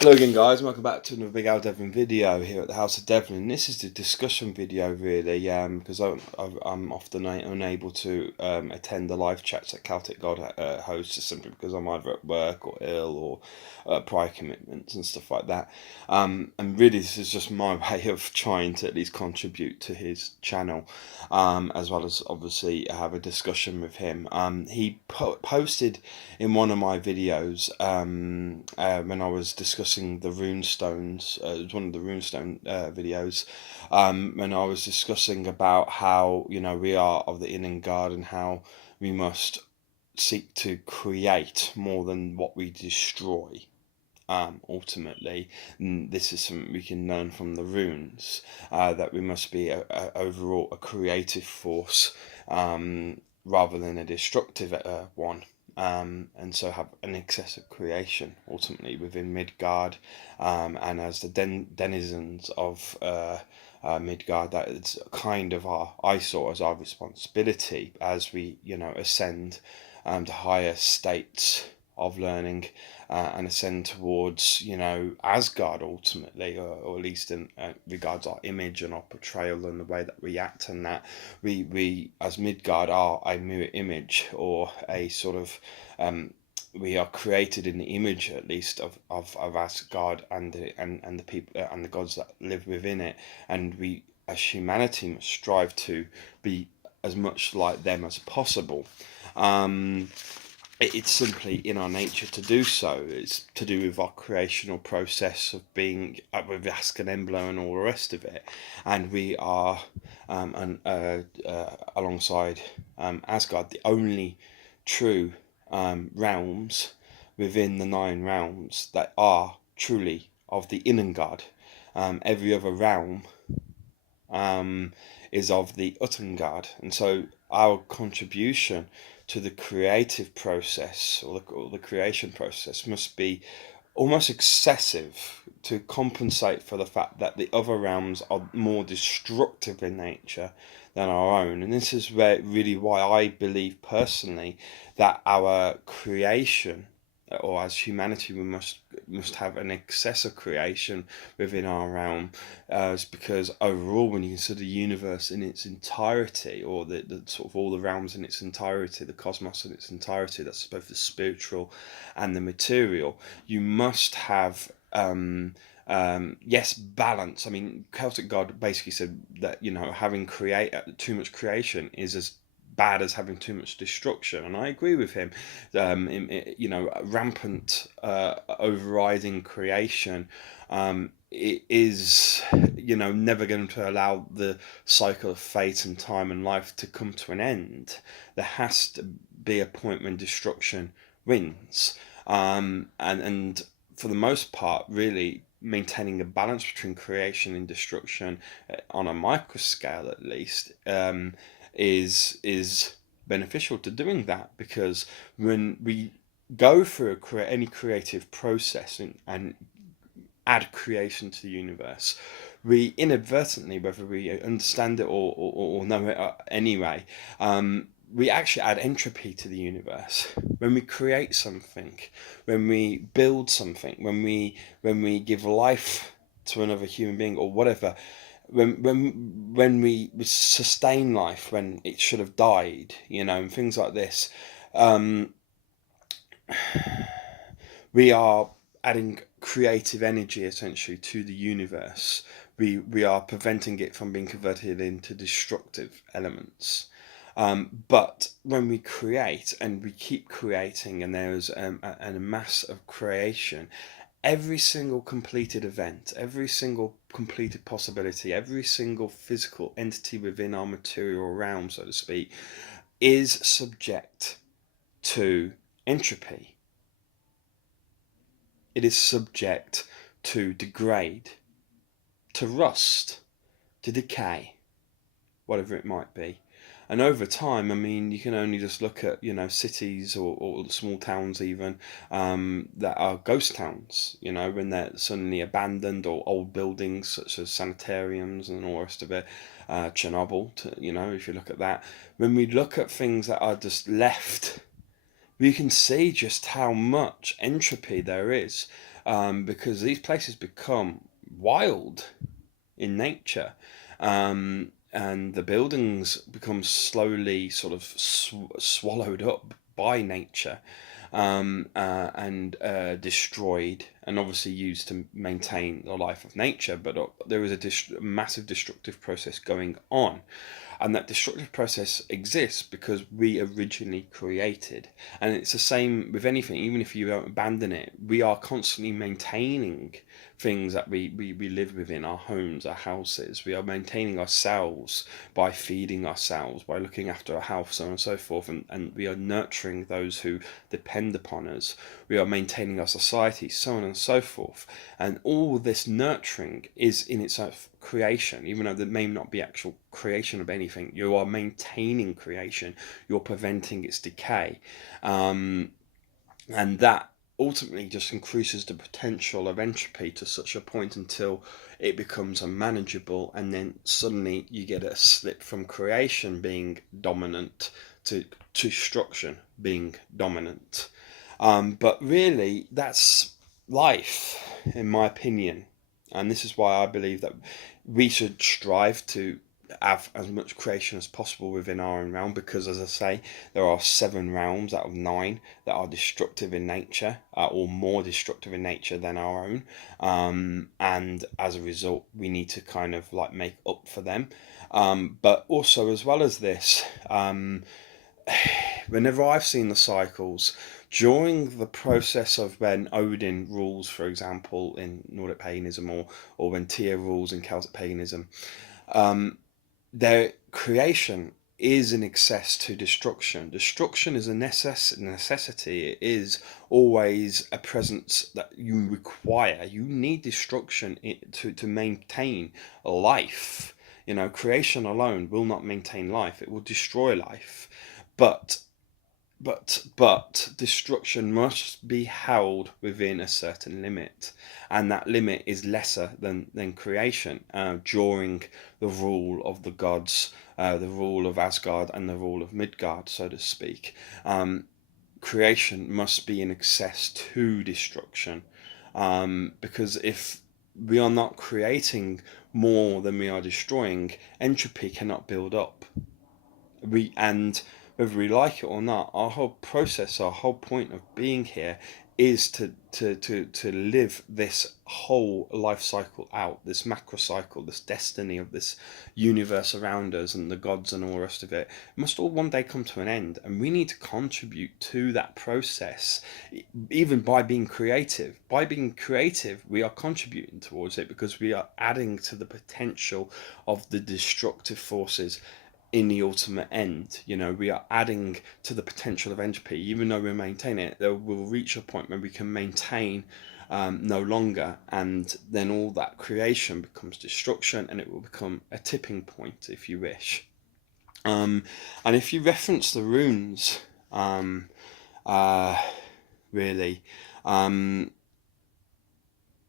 Hello again guys, welcome back to another Big Al Devlin video here at the House of Devlin. This is the discussion video really, because I'm often unable to attend the live chats that Celtic God hosts simply because I'm either at work or ill or prior commitments and stuff like that. And really this is just my way of trying to at least contribute to his channel, as well as obviously have a discussion with him. He posted in one of my videos when I was discussing the rune stones. It was one of the runestone videos, when I was discussing about how we are of the inner guard and how we must seek to create more than what we destroy. Ultimately, and this is something we can learn from the runes, that we must be overall a creative force, rather than a destructive one. And so have an excess of creation ultimately within Midgard, and as the denizens of Midgard, that is kind of I saw as our responsibility as we ascend to higher states of learning, and ascend towards Asgard ultimately, or at least in regards our image and our portrayal and the way that we act, and that we as Midgard are a mirror image, or a sort of we are created in the image at least of Asgard and the people and the gods that live within it, and we as humanity must strive to be as much like them as possible. It's simply in our nature to do so. It's to do with our creational process of being with Ask and Embla and all the rest of it. And we are, alongside Asgard, the only true realms within the 9 realms that are truly of the Innengard. Every other realm is of the Uttengard, and so our contribution to the creative process, or the creation process, must be almost excessive to compensate for the fact that the other realms are more destructive in nature than our own. And this is really why I believe personally that our creation, or as humanity, we must have an excess of creation within our realm, is because overall, when you consider the universe in its entirety, or the sort of all the realms in its entirety, the cosmos in its entirety, that's both the spiritual and the material, you must have yes, balance. I mean, Celtic God basically said that having too much creation is as bad as having too much destruction, and I agree with him. Rampant overriding creation, it is never going to allow the cycle of fate and time and life to come to an end. There has to be a point when destruction wins, and for the most part, really maintaining a balance between creation and destruction, on a micro scale at least, is beneficial to doing that, because when we go through any creative process, and add creation to the universe, we inadvertently, whether we understand it or know it anyway, we actually add entropy to the universe. When we create something, when we build something, when we give life to another human being or whatever, when we sustain life when it should have died, and things like this, we are adding creative energy essentially to the universe. We are preventing it from being converted into destructive elements. But when we create and we keep creating, and there's a mass of creation, every single completed event, every single completed possibility, every single physical entity within our material realm, so to speak, is subject to entropy. It is subject to degrade, to rust, to decay, whatever it might be. And over time, I mean, you can only just look at cities, or small towns even, that are ghost towns. When they're suddenly abandoned, or old buildings such as sanitariums and all the rest of it. Chernobyl, if you look at that. When we look at things that are just left, we can see just how much entropy there is. because these places become wild in nature, and the buildings become slowly sort of swallowed up by nature, and destroyed, and obviously used to maintain the life of nature. But there is a massive destructive process going on. And that destructive process exists because we originally created. And it's the same with anything, even if you don't abandon it, we are constantly maintaining things that we live within our homes, our houses. We are maintaining ourselves by feeding ourselves, by looking after our health, so on and so forth. And we are nurturing those who depend upon us. We are maintaining our society, so on and so forth. And all this nurturing is in itself creation, even though there may not be actual creation of anything. You are maintaining creation, you're preventing its decay, and that ultimately just increases the potential of entropy to such a point until it becomes unmanageable, and then suddenly you get a slip from creation being dominant to destruction being dominant. But really, that's life, in my opinion. And this is why I believe that we should strive to have as much creation as possible within our own realm, because, as I say, there are 7 realms out of 9 that are destructive in nature, or more destructive in nature than our own. And as a result, we need to kind of like make up for them. But also, as well as this, whenever I've seen the cycles during the process of when Odin rules, for example, in Nordic paganism, or when Tyr rules in Celtic paganism, their creation is in excess to destruction. Destruction is a necessity. It is always a presence that you require. You need destruction to maintain life. Creation alone will not maintain life. It will destroy life. But destruction must be held within a certain limit, and that limit is lesser than creation, during the rule of the gods, the rule of Asgard and the rule of Midgard, so to speak. Creation must be in excess to destruction, because if we are not creating more than we are destroying, entropy cannot build up. And whether we like it or not, our whole process, our whole point of being here is to live this whole life cycle out, this macro cycle, this destiny of this universe around us and the gods and all the rest of it. It must all one day come to an end, and we need to contribute to that process, even by being creative. By being creative, we are contributing towards it, because we are adding to the potential of the destructive forces in the ultimate end. We are adding to the potential of entropy. Even though we maintain it, there will reach a point where we can maintain no longer, and then all that creation becomes destruction, and it will become a tipping point, if you wish. And if you reference the runes, really,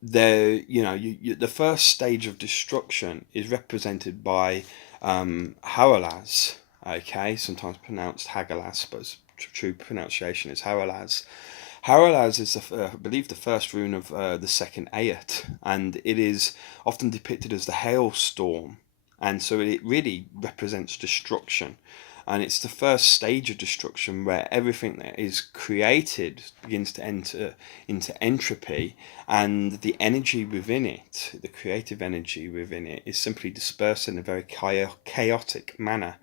the first stage of destruction is represented by Haralaz, okay, sometimes pronounced Hagalaz, but true pronunciation is Haralaz. Haralaz is, I believe, the first rune of the second Ayat, and it is often depicted as the hailstorm, and so it really represents destruction. And it's the first stage of destruction, where everything that is created begins to enter into entropy, and the energy within it, the creative energy within it, is simply dispersed in a very chaotic manner.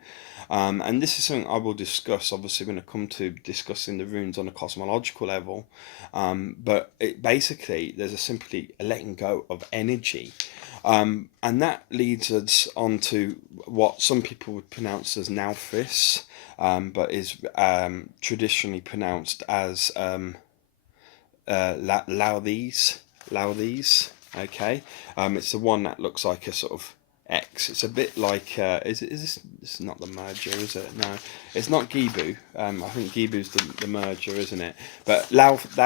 And this is something I will discuss, obviously, when I come to discussing the runes on a cosmological level. But basically, there's simply a letting go of energy. And that leads us on to what some people would pronounce as Naufis, but is traditionally pronounced as Lauthes. Okay, it's the one that looks like a sort of X. It's a bit like is this? It's not the merger, is it? No, it's not Gibu. I think Gibu's the merger, isn't it? But Lauthes,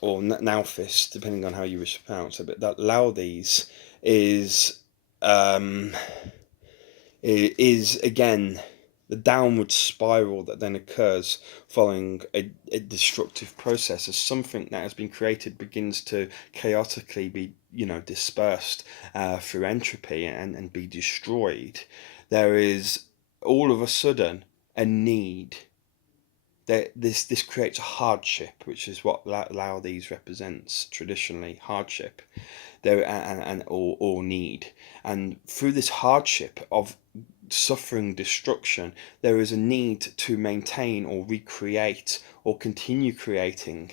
or Naufis, depending on how you wish to pronounce it. But that Lauthes is again the downward spiral that then occurs following a destructive process, as something that has been created begins to chaotically be, dispersed through entropy and be destroyed. There is all of a sudden a need. This creates a hardship, which is what Laodes represents traditionally, hardship, there and or need. And through this hardship of suffering destruction, there is a need to maintain or recreate or continue creating.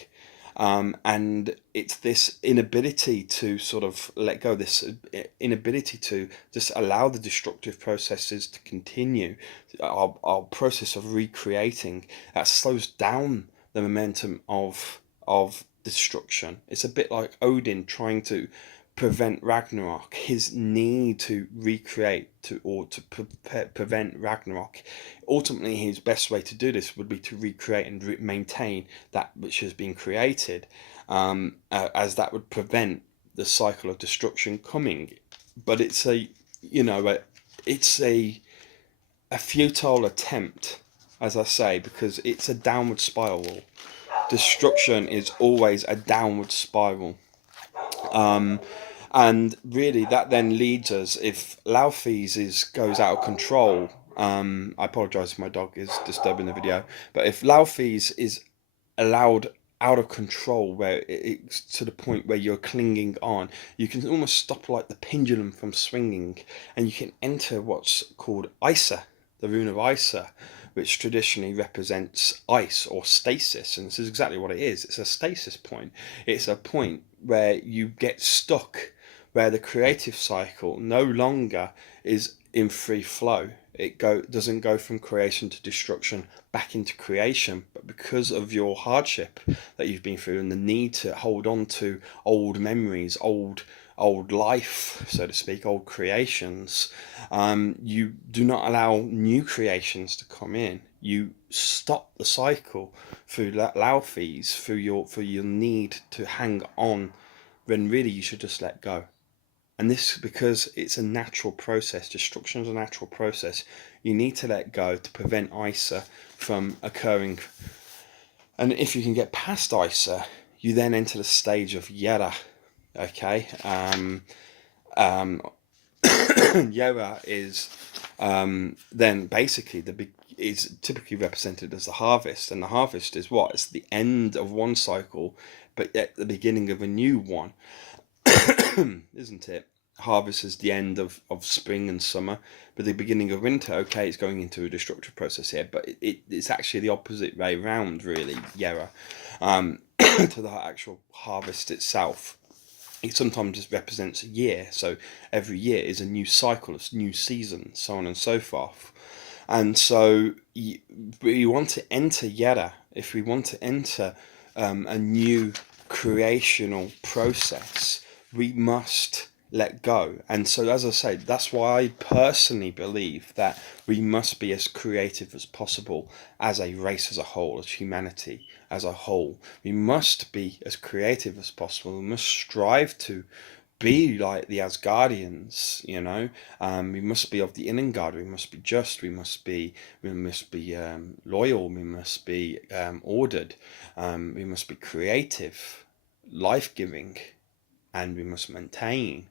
And it's this inability to sort of let go, this inability to just allow the destructive processes to continue, our process of recreating, that slows down the momentum of destruction. It's a bit like Odin trying to prevent Ragnarok, his need to recreate to prevent Ragnarok. Ultimately, his best way to do this would be to recreate and maintain that which has been created, as that would prevent the cycle of destruction coming. But it's a futile attempt, as I say, because it's a downward spiral. Destruction is always a downward spiral. And really, that then leads us, if Laodes goes out of control. I apologise if my dog is disturbing the video, but if Laodes is allowed out of control, where it's to the point where you're clinging on, you can almost stop like the pendulum from swinging, and you can enter what's called Isa, the rune of Isa, which traditionally represents ice or stasis. And this is exactly what it is. It's a stasis point. It's a point where you get stuck, where the creative cycle no longer is in free flow. It doesn't go from creation to destruction back into creation, but because of your hardship that you've been through and the need to hold on to old memories, old life, so to speak, old creations, you do not allow new creations to come in. You stop the cycle through Laodes, through your need to hang on, when really you should just let go. And this, because it's a natural process, destruction is a natural process, you need to let go to prevent Isa from occurring. And if you can get past Isa, you then enter the stage of Yera. Okay, Yera is then basically is typically represented as the harvest, and the harvest is what? It's the end of one cycle, but at the beginning of a new one, isn't it? Harvest is the end of spring and summer, but the beginning of winter, okay, it's going into a destructive process here, but it's actually the opposite way round, really, Yera, to the actual harvest itself. It sometimes just represents a year, so every year is a new cycle, a new season, so on and so forth. And so we want to enter Yera, if we want to enter a new creational process, we must let go. And so, as I say, that's why I personally believe that we must be as creative as possible as a race as a whole, as humanity as a whole. We must be as creative as possible. We must strive to be like the Asgardians, we must be of the Innengard. We must be just. We must be loyal. We must be ordered. We must be creative, life-giving, and we must maintain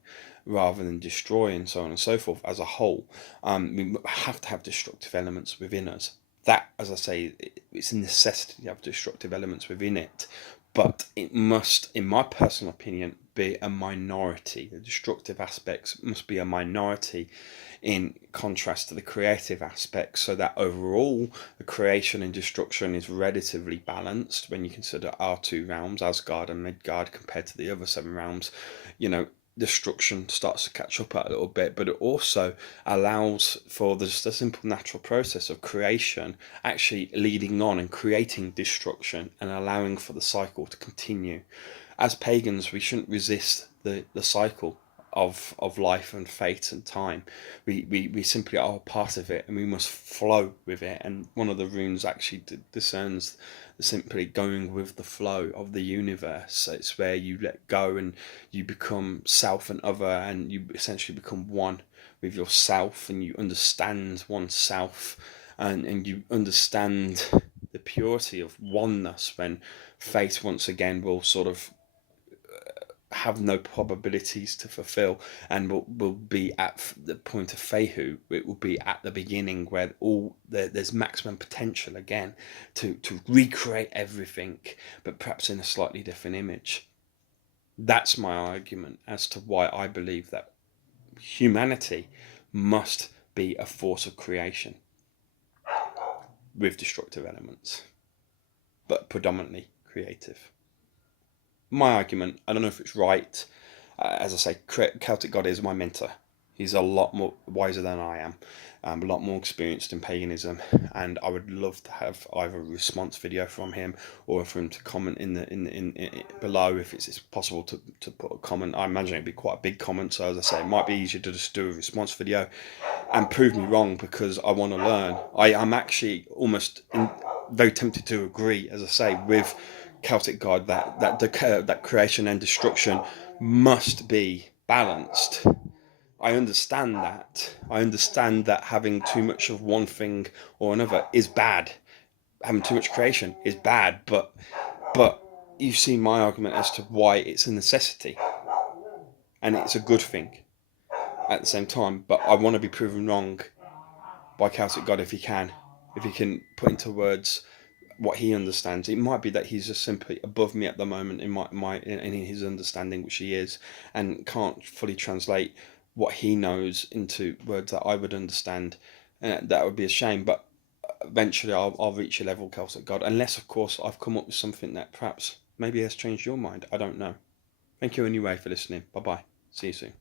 rather than destroy, and so on and so forth as a whole. We have to have destructive elements within us. That, as I say, it's a necessity to have destructive elements within it, but it must, in my personal opinion, be a minority. The destructive aspects must be a minority in contrast to the creative aspects, so that overall the creation and destruction is relatively balanced when you consider our two realms, Asgard and Midgard, compared to the other seven realms. Destruction starts to catch up a little bit, but it also allows for just a simple natural process of creation actually leading on and creating destruction and allowing for the cycle to continue. As pagans, we shouldn't resist the cycle of life and fate and time. We simply are a part of it, and we must flow with it. And one of the runes actually discerns simply going with the flow of the universe. It's where you let go and you become self and other, and you essentially become one with yourself, and you understand oneself, and you understand the purity of oneness, when faith once again will sort of have no probabilities to fulfill, and will be at the point of Fehu. It will be at the beginning where there's maximum potential again to recreate everything, but perhaps in a slightly different image. That's my argument as to why I believe that humanity must be a force of creation with destructive elements, but predominantly creative. My argument, I don't know if it's right. As I say, Celtic God is my mentor. He's a lot more wiser than I am, a lot more experienced in paganism, and I would love to have either a response video from him, or for him to comment in below if it's possible to put a comment. I imagine it'd be quite a big comment, so as I say, it might be easier to just do a response video and prove me wrong, because I want to learn. I'm actually almost very tempted to agree, as I say, with Celtic God that creation and destruction must be balanced. I understand that. I understand that having too much of one thing or another is bad. Having too much creation is bad, but you've seen my argument as to why it's a necessity, and it's a good thing at the same time. But I want to be proven wrong by Celtic God if he can put into words what he understands. It might be that he's just simply above me at the moment in his understanding, which he is, and can't fully translate what he knows into words that I would understand. That would be a shame, but eventually I'll reach a level, Celtic God, unless of course I've come up with something that perhaps maybe has changed your mind. I don't know. Thank you anyway for listening. Bye bye. See you soon.